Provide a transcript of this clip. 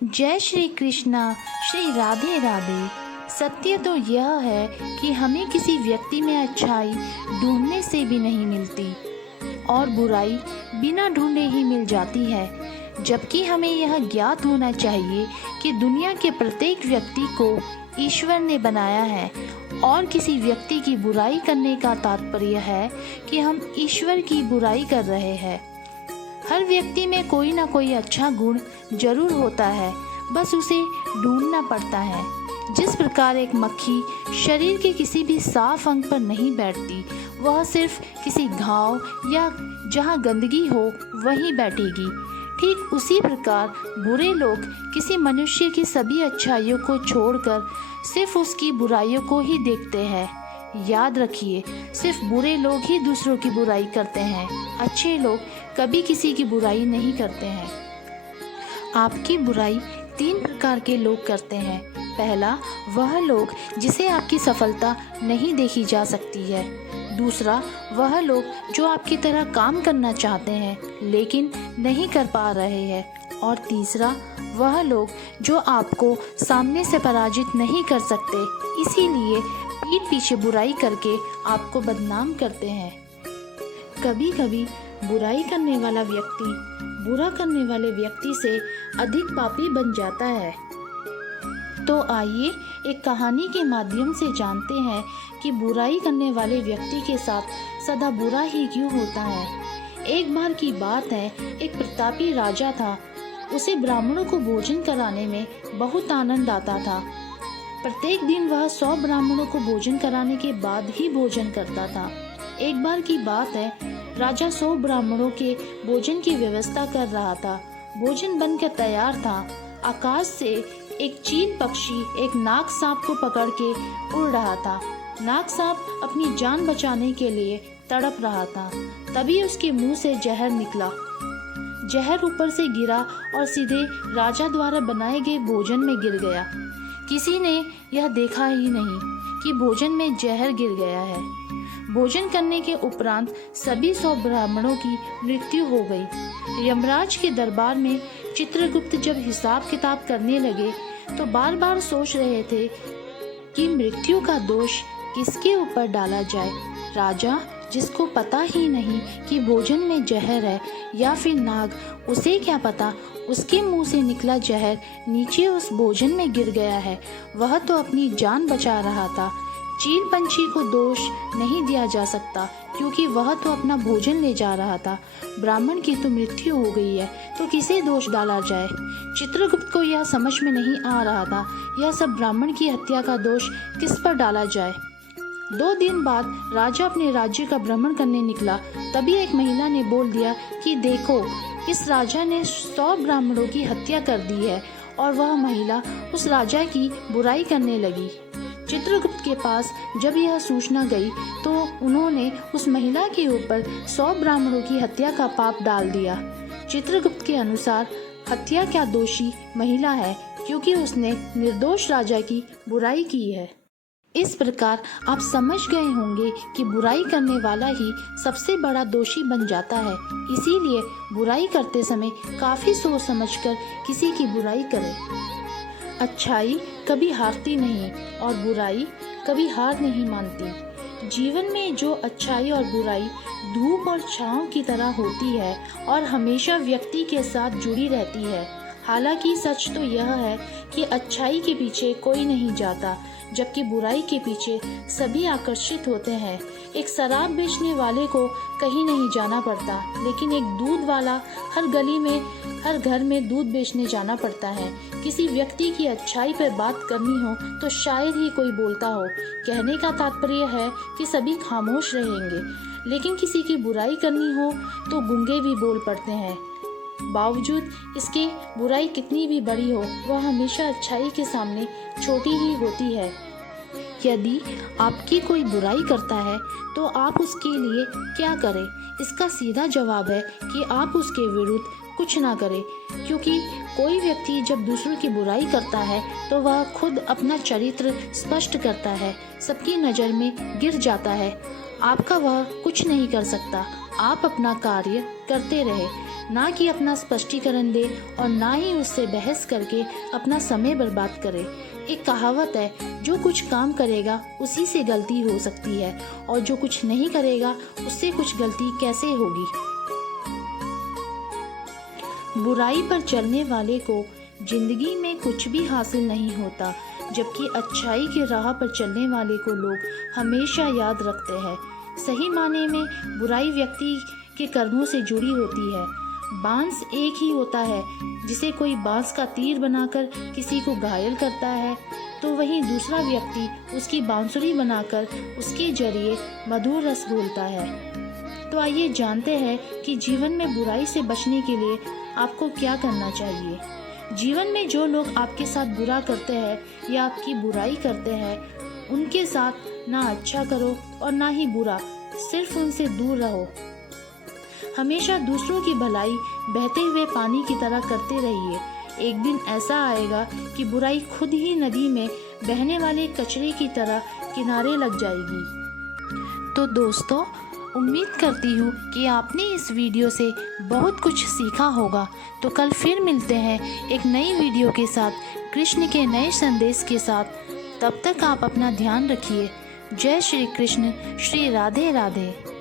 जय श्री कृष्णा, श्री राधे राधे। सत्य तो यह है कि हमें किसी व्यक्ति में अच्छाई ढूंढने से भी नहीं मिलती और बुराई बिना ढूंढे ही मिल जाती है, जबकि हमें यह ज्ञात होना चाहिए कि दुनिया के प्रत्येक व्यक्ति को ईश्वर ने बनाया है और किसी व्यक्ति की बुराई करने का तात्पर्य है कि हम ईश्वर की बुराई कर रहे हैं। हर व्यक्ति में कोई ना कोई अच्छा गुण जरूर होता है, बस उसे ढूंढना पड़ता है। जिस प्रकार एक मक्खी शरीर के किसी भी साफ अंग पर नहीं बैठती, वह सिर्फ किसी घाव या जहाँ गंदगी हो वहीं बैठेगी, ठीक उसी प्रकार बुरे लोग किसी मनुष्य की सभी अच्छाइयों को छोड़कर सिर्फ उसकी बुराइयों को ही देखते हैं। याद रखिए, सिर्फ बुरे लोग ही दूसरों की बुराई करते हैं, अच्छे लोग कभी किसी की बुराई नहीं करते हैं। आपकी बुराई 3 प्रकार के लोग करते हैं। पहला, वह लोग जिसे आपकी सफलता नहीं देखी जा सकती है। दूसरा, वह लोग जो आपकी तरह काम करना चाहते हैं लेकिन नहीं कर पा रहे हैं। और तीसरा, वह लोग जो आपको सामने से पराजित नहीं कर सकते, इसीलिए पीठ पीछे बुराई करके आपको बदनाम करते हैं। कभी कभी बुराई करने वाला व्यक्ति बुरा करने वाले व्यक्ति से अधिक पापी बन जाता है। तो आइए एक कहानी के माध्यम से जानते हैं कि बुराई करने वाले व्यक्ति के साथ सदा बुरा ही क्यों होता है। एक बार की बात है, एक प्रतापी राजा था। उसे ब्राह्मणों को भोजन कराने में बहुत आनंद आता था। प्रत्येक दिन वह 100 ब्राह्मणों को भोजन कराने के बाद ही भोजन करता था। एक बार की बात है, राजा 100 ब्राह्मणों के भोजन की व्यवस्था कर रहा था। भोजन बनकर तैयार था। आकाश से एक चील पक्षी एक नाग सांप को पकड़ के उड़ रहा था। नाग सांप अपनी जान बचाने के लिए तड़प रहा था। तभी उसके मुंह से जहर निकला। जहर ऊपर से गिरा और सीधे राजा द्वारा बनाए गए भोजन में गिर गया। किसी ने यह देखा ही नहीं कि भोजन में जहर गिर गया है। भोजन करने के उपरांत सभी 100 ब्राह्मणों की मृत्यु हो गई। यमराज के दरबार में चित्रगुप्त जब हिसाब किताब करने लगे तो बार बार सोच रहे थे कि मृत्यु का दोष किसके ऊपर डाला जाए। राजा, जिसको पता ही नहीं कि भोजन में जहर है, या फिर नाग, उसे क्या पता उसके मुंह से निकला जहर नीचे उस भोजन में गिर गया है। वह तो अपनी जान बचा रहा था। चील पंछी को दोष नहीं दिया जा सकता क्योंकि वह तो अपना भोजन ले जा रहा था। ब्राह्मण की तो मृत्यु हो गई है, तो किसे दोष डाला जाए। चित्रगुप्त को यह समझ में नहीं आ रहा था, यह सब ब्राह्मण की हत्या का दोष किस पर डाला जाए। 2 दिन बाद राजा अपने राज्य का भ्रमण करने निकला। तभी एक महिला ने बोल दिया कि देखो, इस राजा ने 100 ब्राह्मणों की हत्या कर दी है। और वह महिला उस राजा की बुराई करने लगी। चित्रगुप्त के पास जब यह सूचना गई तो उन्होंने उस महिला के ऊपर 100 ब्राह्मणों की हत्या का पाप डाल दिया। चित्रगुप्त के अनुसार हत्या का दोषी महिला है क्योंकि उसने निर्दोष राजा की बुराई की है। इस प्रकार आप समझ गए होंगे कि बुराई करने वाला ही सबसे बड़ा दोषी बन जाता है। इसीलिए बुराई करते समय काफी सोच समझकर किसी की बुराई करें। अच्छाई कभी हारती नहीं और बुराई कभी हार नहीं मानती। जीवन में जो अच्छाई और बुराई धूप और छांव की तरह होती है और हमेशा व्यक्ति के साथ जुड़ी रहती है। हालांकि सच तो यह है कि अच्छाई के पीछे कोई नहीं जाता, जबकि बुराई के पीछे सभी आकर्षित होते हैं। एक शराब बेचने वाले को कहीं नहीं जाना पड़ता, लेकिन एक दूध वाला हर गली में, हर घर में दूध बेचने जाना पड़ता है। किसी व्यक्ति की अच्छाई पर बात करनी हो तो शायद ही कोई बोलता हो। कहने का तात्पर्य है कि सभी खामोश रहेंगे, लेकिन किसी की बुराई करनी हो तो गूंगे भी बोल पड़ते हैं। बावजूद इसके बुराई कितनी भी बड़ी हो, वह हमेशा अच्छाई के सामने छोटी ही होती है। यदि आपकी कोई बुराई करता है तो आप उसके लिए क्या करें? इसका सीधा जवाब है कि आप उसके विरुद्ध कुछ ना करें, क्योंकि कोई व्यक्ति जब दूसरों की बुराई करता है तो वह खुद अपना चरित्र स्पष्ट करता है, सबकी नज़र में गिर जाता है। आपका वह कुछ नहीं कर सकता। आप अपना कार्य करते रहे। ना कि अपना स्पष्टीकरण दे और ना ही उससे बहस करके अपना समय बर्बाद करे। एक कहावत है, जो कुछ काम करेगा उसी से गलती हो सकती है और जो कुछ नहीं करेगा उससे कुछ गलती कैसे होगी। बुराई पर चलने वाले को जिंदगी में कुछ भी हासिल नहीं होता, जबकि अच्छाई की राह पर चलने वाले को लोग हमेशा याद रखते हैं। सही माने में बुराई व्यक्ति के कर्मों से जुड़ी होती है। बांस एक ही होता है, जिसे कोई बांस का तीर बनाकर किसी को घायल करता है, तो वहीं दूसरा व्यक्ति उसकी बांसुरी बनाकर उसके जरिए मधुर रस घोलता है। तो आइए जानते हैं कि जीवन में बुराई से बचने के लिए आपको क्या करना चाहिए। जीवन में जो लोग आपके साथ बुरा करते हैं या आपकी बुराई करते हैं, उनके साथ ना अच्छा करो और ना ही बुरा, सिर्फ उनसे दूर रहो। हमेशा दूसरों की भलाई बहते हुए पानी की तरह करते रहिए। एक दिन ऐसा आएगा कि बुराई खुद ही नदी में बहने वाले कचरे की तरह किनारे लग जाएगी। तो दोस्तों, उम्मीद करती हूँ कि आपने इस वीडियो से बहुत कुछ सीखा होगा। तो कल फिर मिलते हैं एक नई वीडियो के साथ, कृष्ण के नए संदेश के साथ। तब तक आप अपना ध्यान रखिए। जय श्री कृष्ण। श्री राधे राधे।